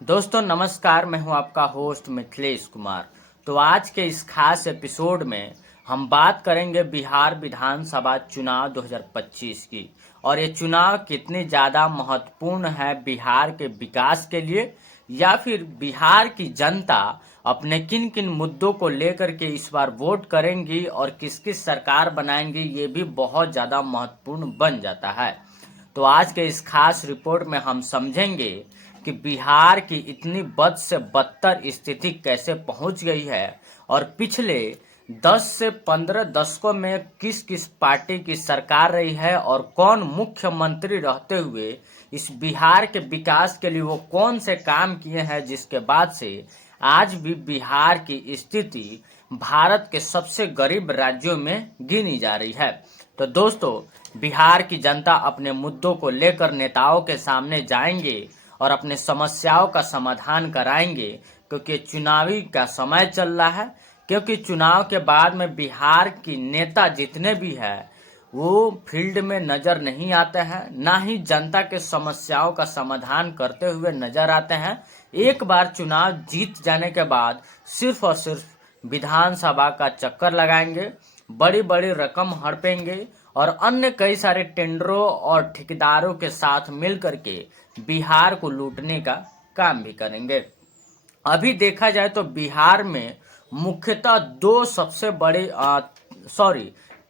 दोस्तों नमस्कार, मैं हूं आपका होस्ट मिथिलेश कुमार। तो आज के इस खास एपिसोड में हम बात करेंगे बिहार विधानसभा चुनाव 2025 की। और ये चुनाव कितनी ज़्यादा महत्वपूर्ण है बिहार के विकास के लिए, या फिर बिहार की जनता अपने किन किन मुद्दों को लेकर के इस बार वोट करेंगी और किस किस सरकार बनाएंगी, ये भी बहुत ज़्यादा महत्वपूर्ण बन जाता है। तो आज के इस खास रिपोर्ट में हम समझेंगे कि बिहार की इतनी बद से बदतर स्थिति कैसे पहुंच गई है, और पिछले 10 से 15 दशकों में किस किस पार्टी की सरकार रही है, और कौन मुख्यमंत्री रहते हुए इस बिहार के विकास के लिए वो कौन से काम किए हैं, जिसके बाद से आज भी बिहार की स्थिति भारत के सबसे गरीब राज्यों में गिनी जा रही है। तो दोस्तों, बिहार की जनता अपने मुद्दों को लेकर नेताओं के सामने जाएंगे और अपने समस्याओं का समाधान कराएंगे, क्योंकि चुनावी का समय चल रहा है। क्योंकि चुनाव के बाद में बिहार की नेता जितने भी हैं वो फील्ड में नजर नहीं आते हैं, ना ही जनता के समस्याओं का समाधान करते हुए नजर आते हैं। एक बार चुनाव जीत जाने के बाद सिर्फ और सिर्फ विधानसभा का चक्कर लगाएंगे, बड़ी बड़ी रकम हड़पेंगे और अन्य कई सारे टेंडरों और ठेकेदारों के साथ मिल करके बिहार को लूटने का काम भी करेंगे। अभी देखा जाए तो बिहार में मुख्यतः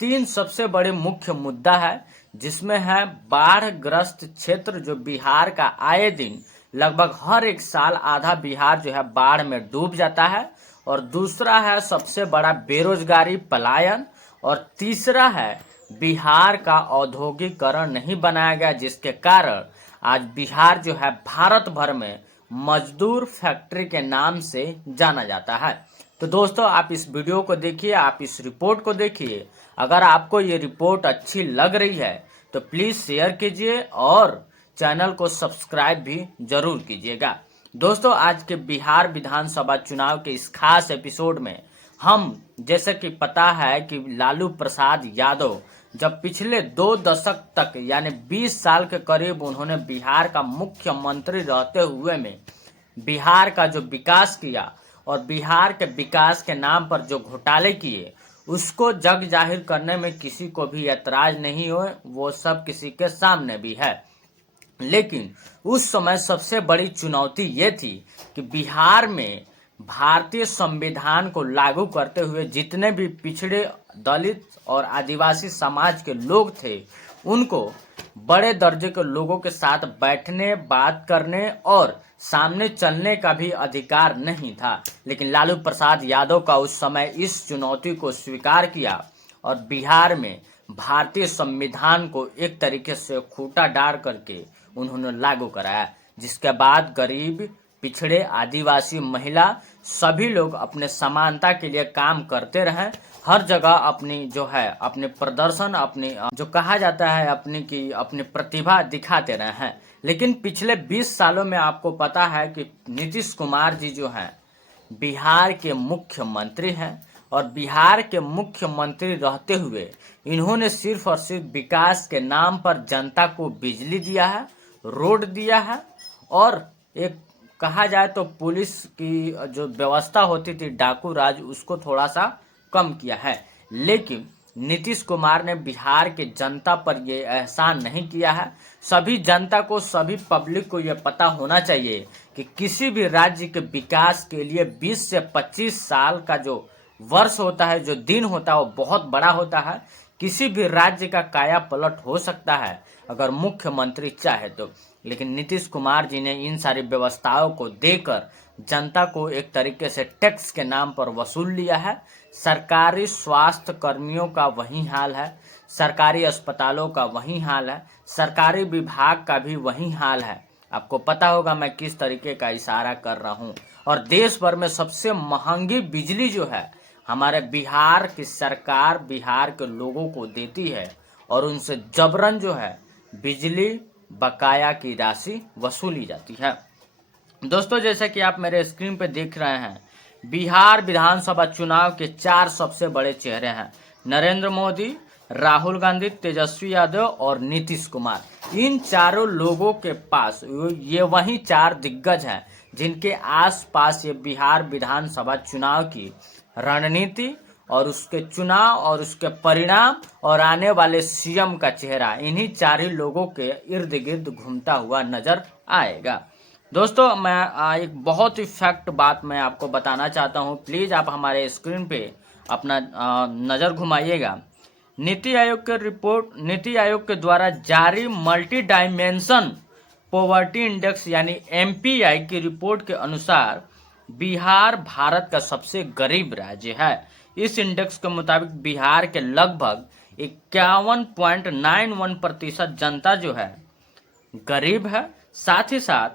तीन सबसे बड़े मुख्य मुद्दा है, जिसमें है बाढ़ ग्रस्त क्षेत्र, जो बिहार का आए दिन लगभग हर एक साल आधा बिहार जो है बाढ़ में डूब जाता है। और दूसरा है सबसे बड़ा बेरोजगारी पलायन। और तीसरा है बिहार का औद्योगिकरण नहीं बनाया गया, जिसके कारण आज बिहार जो है भारत भर में मजदूर फैक्ट्री के नाम से जाना जाता है। तो दोस्तों, आप इस वीडियो को देखिए, आप इस रिपोर्ट को देखिए। अगर आपको ये रिपोर्ट अच्छी लग रही है तो प्लीज शेयर कीजिए और चैनल को सब्सक्राइब भी जरूर कीजिएगा। दोस्तों, आज के बिहार विधानसभा चुनाव के इस खास एपिसोड में हम, जैसे कि पता है कि लालू प्रसाद यादव जब पिछले 2 दशक तक यानी 20 साल के करीब उन्होंने बिहार का मुख्यमंत्री रहते हुए में बिहार का जो विकास किया और बिहार के विकास के नाम पर जो घोटाले किए, उसको जग जाहिर करने में किसी को भी ऐतराज नहीं हुए, वो सब किसी के सामने भी है। लेकिन उस समय सबसे बड़ी चुनौती ये थी कि बिहार में भारतीय संविधान को लागू करते हुए जितने भी पिछड़े, दलित और आदिवासी समाज के लोग थे, उनको बड़े दर्जे के लोगों के साथ बैठने, बात करने और सामने चलने का भी अधिकार नहीं था। लेकिन लालू प्रसाद यादव का उस समय इस चुनौती को स्वीकार किया और बिहार में भारतीय संविधान को एक तरीके से खूंटा डाल करके उन्होंने लागू कराया, जिसके बाद गरीब, पिछड़े, आदिवासी, महिला सभी लोग अपने समानता के लिए काम करते रहे। हर जगह अपनी जो है अपने प्रदर्शन, अपनी जो कहा जाता है अपनी प्रतिभा दिखाते रहे हैं। लेकिन पिछले 20 सालों में आपको पता है कि नीतीश कुमार जी जो हैं बिहार के मुख्यमंत्री हैं, और बिहार के मुख्यमंत्री रहते हुए इन्होंने सिर्फ और सिर्फ विकास के नाम पर जनता को बिजली दिया है, रोड दिया है, और एक कहा जाए तो पुलिस की जो व्यवस्था होती थी, डाकू राज, उसको थोड़ा सा कम किया है। लेकिन नीतीश कुमार ने बिहार के जनता पर ये एहसान नहीं किया है। सभी जनता को, सभी पब्लिक को ये पता होना चाहिए कि किसी भी राज्य के विकास के लिए 20 से 25 साल का जो वर्ष होता है, जो दिन होता है, वो बहुत बड़ा होता है। किसी भी राज्य का काया पलट हो सकता है अगर मुख्यमंत्री चाहे तो। लेकिन नीतीश कुमार जी ने इन सारी व्यवस्थाओं को देकर जनता को एक तरीके से टैक्स के नाम पर वसूल लिया है। सरकारी स्वास्थ्य कर्मियों का वही हाल है, सरकारी अस्पतालों का वही हाल है, सरकारी विभाग का भी वही हाल है। आपको पता होगा मैं किस तरीके का इशारा कर रहा हूँ। और देश भर में सबसे महंगी बिजली जो है हमारे बिहार की सरकार बिहार के लोगों को देती है, और उनसे जबरन जो है बिजली बकाया की राशि वसूली जाती है। दोस्तों, जैसे कि आप मेरे स्क्रीन पे देख रहे हैं, बिहार विधानसभा चुनाव के 4 सबसे बड़े चेहरे हैं: नरेंद्र मोदी, राहुल गांधी, तेजस्वी यादव और नीतीश कुमार। इन चारों लोगों के पास ये वही 4 दिग्गज हैं जिनके आसपास ये बिहार विधानसभा चुनाव की रणनीति और उसके चुनाव और उसके परिणाम और आने वाले सीएम का चेहरा इन्हीं चार ही लोगों के इर्द गिर्द घूमता हुआ नजर आएगा। दोस्तों मैं एक बहुत ही फैक्ट बात मैं आपको बताना चाहता हूं, प्लीज आप हमारे स्क्रीन पे अपना नजर घुमाइएगा। नीति आयोग के द्वारा जारी मल्टी डायमेंशन पॉवर्टी इंडेक्स यानी एमपीआई की रिपोर्ट के अनुसार बिहार भारत का सबसे गरीब राज्य है। इस इंडेक्स के मुताबिक बिहार के लगभग 51.91% जनता जो है गरीब है। साथ ही साथ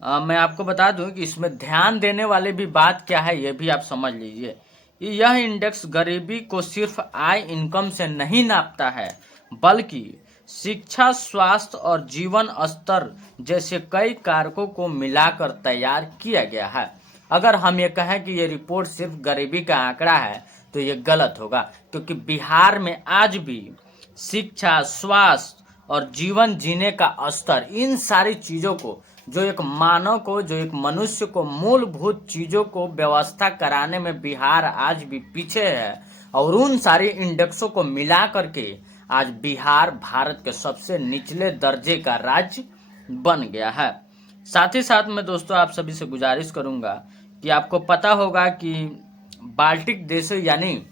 मैं आपको बता दूं कि इसमें ध्यान देने वाली भी बात क्या है ये भी आप समझ लीजिए। यह इंडेक्स गरीबी को सिर्फ आय इनकम से नहीं नापता है, बल्कि शिक्षा, स्वास्थ्य और जीवन स्तर जैसे कई कारकों को मिलाकर तैयार किया गया है। अगर हम ये कहें कि ये रिपोर्ट सिर्फ गरीबी का आंकड़ा है तो ये गलत होगा, क्योंकि बिहार में आज भी शिक्षा, स्वास्थ्य और जीवन जीने का स्तर, इन सारी चीजों को जो एक मानव को, जो एक मनुष्य को मूलभूत चीजों को व्यवस्था कराने में बिहार आज भी पीछे है। और उन सारे इंडेक्सों को मिला करके आज बिहार भारत के सबसे निचले दर्जे का राज्य बन गया है। साथ ही साथ मैं दोस्तों आप सभी से गुजारिश करूंगा कि आपको पता होगा कि बाल्टिक देश यानी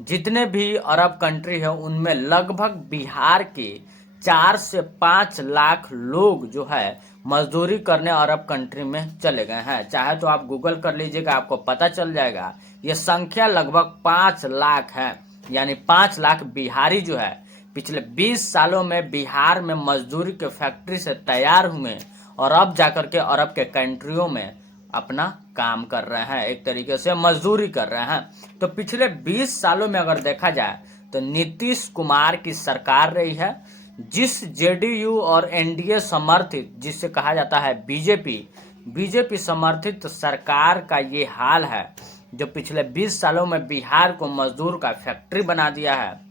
जितने भी अरब कंट्री है उनमें लगभग बिहार के 4 से 5 लाख लोग जो है मजदूरी करने अरब कंट्री में चले गए हैं। चाहे तो आप गूगल कर लीजिएगा, आपको पता चल जाएगा। ये संख्या लगभग 5 लाख है, यानी 5 लाख बिहारी जो है पिछले 20 सालों में बिहार में मजदूरी के फैक्ट्री से तैयार हुए और अब जाकर के अरब के कंट्रियों में अपना काम कर रहे हैं, एक तरीके से मजदूरी कर रहे हैं। तो पिछले 20 सालों में अगर देखा जाए तो नीतीश कुमार की सरकार रही है, जिस जेडीयू और एनडीए समर्थित, जिसे कहा जाता है बीजेपी समर्थित सरकार का ये हाल है, जो पिछले 20 सालों में बिहार को मजदूर का फैक्ट्री बना दिया है।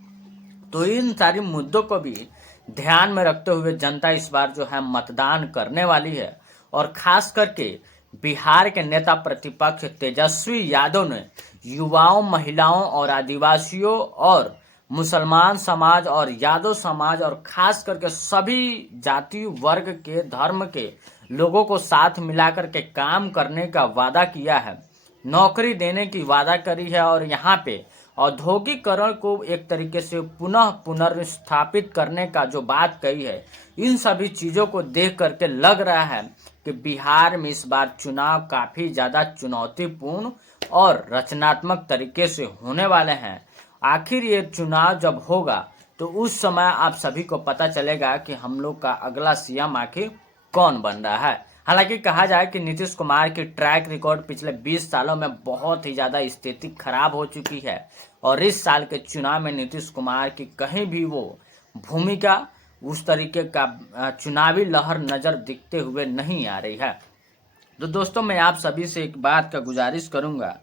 तो इन सारी मुद्दों को भी ध्यान में रखते हुए जनता इस बार जो है मतदान करने वाली है। और खास करके बिहार के नेता प्रतिपक्ष तेजस्वी यादव ने युवाओं, महिलाओं और आदिवासियों और मुसलमान समाज और यादव समाज और खास करके सभी जाति वर्ग के, धर्म के लोगों को साथ मिलाकर के काम करने का वादा किया है, नौकरी देने की वादा करी है। और यहाँ पे औद्योगिकरण को एक तरीके से पुनर्स्थापित करने का जो बात कही है, इन सभी चीजों को देख करके लग रहा है कि बिहार में इस बार चुनाव काफी ज्यादा चुनौतीपूर्ण और रचनात्मक तरीके से होने वाले हैं। आखिर ये चुनाव जब होगा तो उस समय आप सभी को पता चलेगा कि हम लोग का अगला सीएम आखिर कौन बन रहा है। हालांकि कहा जाए कि नीतीश कुमार की ट्रैक रिकॉर्ड पिछले 20 सालों में बहुत ही ज्यादा स्थिति खराब हो चुकी है और इस साल के चुनाव में नीतीश कुमार की कहीं भी वो भूमिका, उस तरीके का चुनावी लहर नजर दिखते हुए नहीं आ रही है। तो दोस्तों मैं आप सभी से एक बात का गुजारिश करूंगा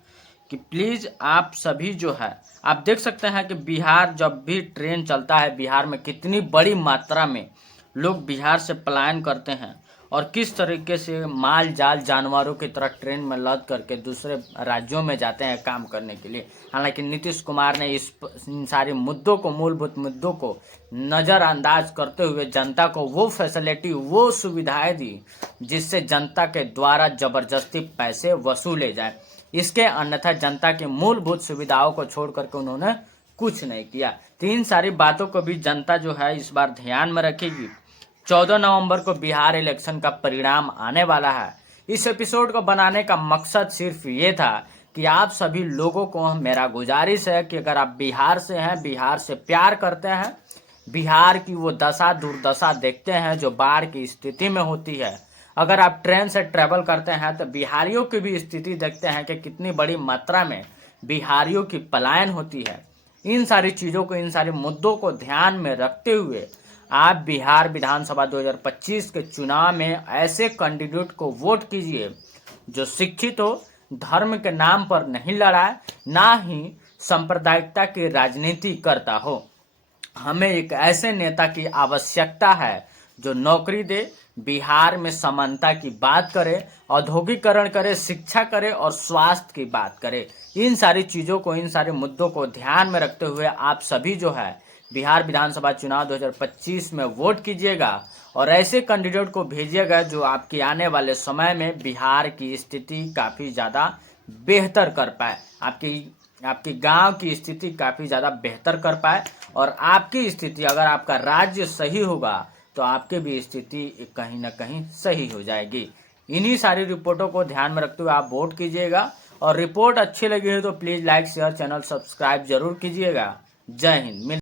कि प्लीज आप सभी जो है, आप देख सकते हैं कि बिहार जब भी ट्रेन चलता है, बिहार में कितनी बड़ी मात्रा में लोग बिहार से पलायन करते हैं और किस तरीके से माल जाल जानवरों की तरह ट्रेन में लद करके दूसरे राज्यों में जाते हैं काम करने के लिए। हालांकि नीतीश कुमार ने इन सारे मुद्दों को, मूलभूत मुद्दों को नज़रअंदाज करते हुए जनता को वो फैसिलिटी, वो सुविधाएं दी जिससे जनता के द्वारा जबरदस्ती पैसे वसूले जाए। इसके अन्यथा जनता की मूलभूत सुविधाओं को छोड़ करके उन्होंने कुछ नहीं किया। तो इन सारी बातों को भी जनता जो है इस बार ध्यान में रखेगी। 14 नवंबर को बिहार इलेक्शन का परिणाम आने वाला है। इस एपिसोड को बनाने का मकसद सिर्फ ये था कि आप सभी लोगों को मेरा गुजारिश है कि अगर आप बिहार से हैं, बिहार से प्यार करते हैं, बिहार की वो दशा दुर्दशा देखते हैं जो बाढ़ की स्थिति में होती है, अगर आप ट्रेन से ट्रेवल करते हैं तो बिहारियों की भी स्थिति देखते हैं कि कितनी बड़ी मात्रा में बिहारियों की पलायन होती है। इन सारी चीज़ों को, इन सारे मुद्दों को ध्यान में रखते हुए आप बिहार विधानसभा 2025 के चुनाव में ऐसे कैंडिडेट को वोट कीजिए जो शिक्षित हो, धर्म के नाम पर नहीं लड़ाए, ना ही सांप्रदायिकता की राजनीति करता हो। हमें एक ऐसे नेता की आवश्यकता है जो नौकरी दे, बिहार में समानता की बात करे, औद्योगिकरण करे, शिक्षा करे और स्वास्थ्य की बात करे। इन सारी चीज़ों को, इन सारे मुद्दों को ध्यान में रखते हुए आप सभी जो है बिहार विधानसभा चुनाव 2025 में वोट कीजिएगा और ऐसे कैंडिडेट को भेजिएगा जो आपके आने वाले समय में बिहार की स्थिति काफ़ी ज़्यादा बेहतर कर पाए, आपकी गांव की स्थिति काफ़ी ज़्यादा बेहतर कर पाए। और आपकी स्थिति, अगर आपका राज्य सही होगा तो आपकी भी स्थिति कहीं ना कहीं सही हो जाएगी। इन्हीं सारी रिपोर्टों को ध्यान में रखते हुए आप वोट कीजिएगा। और रिपोर्ट अच्छी लगी है तो please like share channel subscribe जरूर कीजिएगा। जय हिंद।